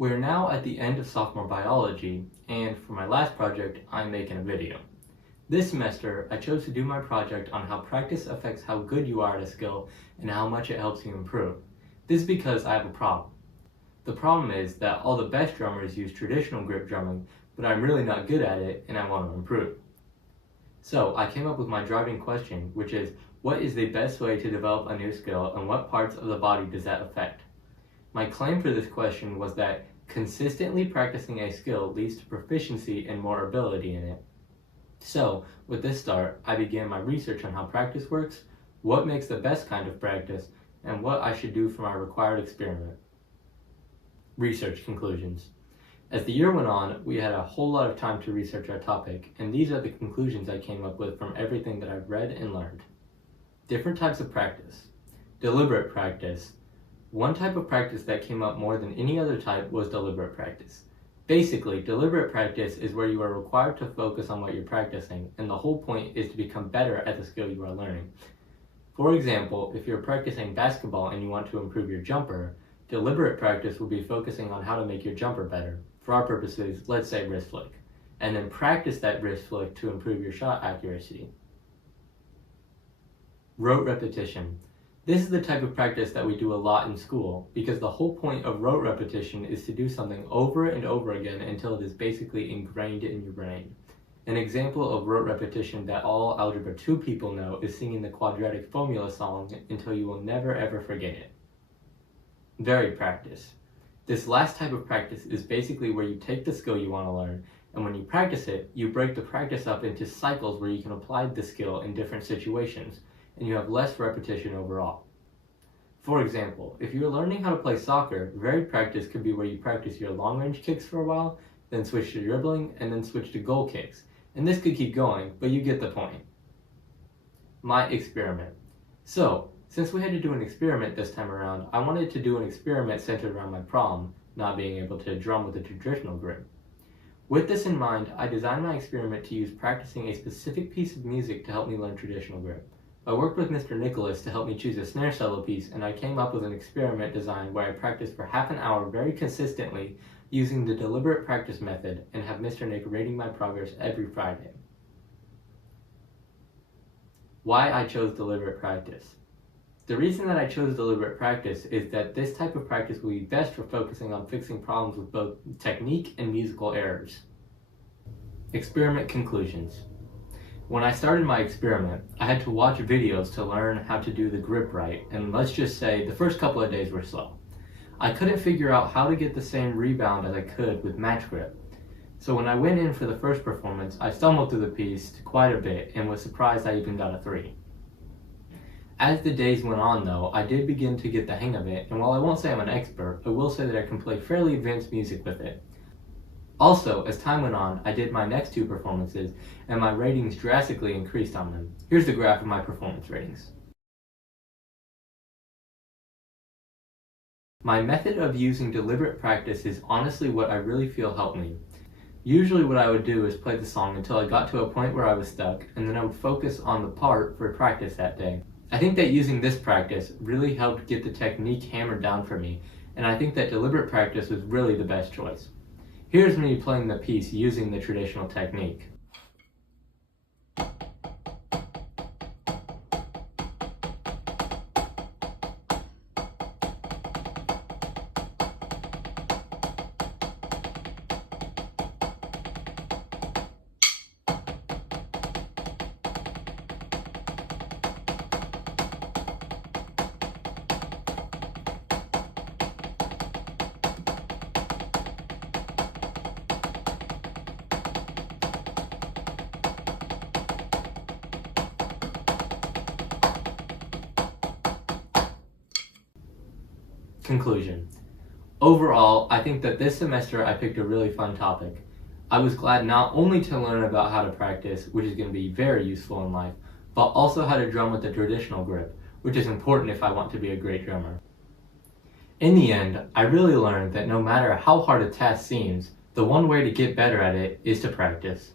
We're now at the end of sophomore biology, and for my last project, I'm making a video. This semester, I chose to do my project on how practice affects how good you are at a skill and how much it helps you improve. This is because I have a problem. The problem is that all the best drummers use traditional grip drumming, but I'm really not good at it and I want to improve. So I came up with my driving question, which is, what is the best way to develop a new skill and what parts of the body does that affect? My claim for this question was that consistently practicing a skill leads to proficiency and more ability in it. So, with this start, I began my research on how practice works, what makes the best kind of practice, and what I should do for my required experiment. Research conclusions. As the year went on, we had a whole lot of time to research our topic, and these are the conclusions I came up with from everything that I've read and learned. Different types of practice. Deliberate practice. One type of practice that came up more than any other type was deliberate practice. Basically, deliberate practice is where you are required to focus on what you're practicing, and the whole point is to become better at the skill you are learning. For example, if you're practicing basketball and you want to improve your jumper, deliberate practice will be focusing on how to make your jumper better. For our purposes, let's say wrist flick, and then practice that wrist flick to improve your shot accuracy. Rote repetition. This is the type of practice that we do a lot in school, because the whole point of rote repetition is to do something over and over again until it is basically ingrained in your brain. An example of rote repetition that all Algebra 2 people know is singing the quadratic formula song until you will never ever forget it. Varied practice. This last type of practice is basically where you take the skill you want to learn, and when you practice it, you break the practice up into cycles where you can apply the skill in different situations, and you have less repetition overall. For example, if you're learning how to play soccer, varied practice could be where you practice your long-range kicks for a while, then switch to dribbling, and then switch to goal kicks. And this could keep going, but you get the point. My experiment. So, since we had to do an experiment this time around, I wanted to do an experiment centered around my problem, not being able to drum with a traditional grip. With this in mind, I designed my experiment to use practicing a specific piece of music to help me learn traditional grip. I worked with Mr. Nicholas to help me choose a snare solo piece, and I came up with an experiment design where I practiced for half an hour very consistently using the deliberate practice method and have Mr. Nick rating my progress every Friday. Why I chose deliberate practice. The reason that I chose deliberate practice is that this type of practice will be best for focusing on fixing problems with both technique and musical errors. Experiment conclusions. When I started my experiment, I had to watch videos to learn how to do the grip right, and let's just say the first couple of days were slow. I couldn't figure out how to get the same rebound as I could with match grip. So when I went in for the first performance, I stumbled through the piece quite a bit and was surprised I even got a 3. As the days went on though, I did begin to get the hang of it, and while I won't say I'm an expert, I will say that I can play fairly advanced music with it. Also, as time went on, I did my next 2 performances, and my ratings drastically increased on them. Here's the graph of my performance ratings. My method of using deliberate practice is honestly what I really feel helped me. Usually what I would do is play the song until I got to a point where I was stuck, and then I would focus on the part for practice that day. I think that using this practice really helped get the technique hammered down for me, and I think that deliberate practice was really the best choice. Here's me playing the piece using the traditional technique. Conclusion. Overall, I think that this semester I picked a really fun topic. I was glad not only to learn about how to practice, which is going to be very useful in life, but also how to drum with the traditional grip, which is important if I want to be a great drummer. In the end, I really learned that no matter how hard a task seems, the one way to get better at it is to practice.